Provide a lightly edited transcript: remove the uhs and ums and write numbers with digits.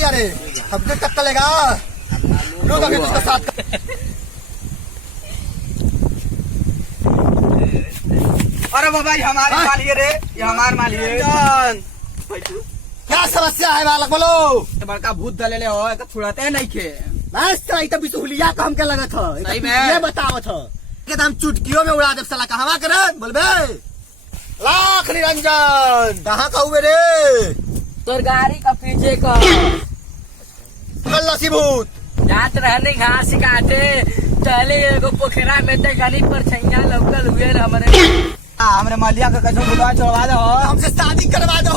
दिया रे, अब तक टक्कर लेगा। लोग अभी उसका साथ अरे बाबा ये हमारे माल ये रे, ये हमारे माल ये। क्या समस्या है बालक बोलो। बड़का भूत दलेले हो एक छुड़ाते नहीं खे। बस तेरा इतना बिसुलिया काम के लगा था। सही में। ये बताओ था कि हम चुटकियों में उड़ा दे साला कहाँ करे बोलबे। लाख निरंजन कहाँ का हुए रे। तोर गाड़ी का पीछे का लसी भूत जात रहने घास काटे चले एगो पोखरा में ते गली पर छैया लौकल हुए रे हमरे। हमरे मालिया का कैसे बुलवा चढ़वा दो। हमसे शादी करवा दो।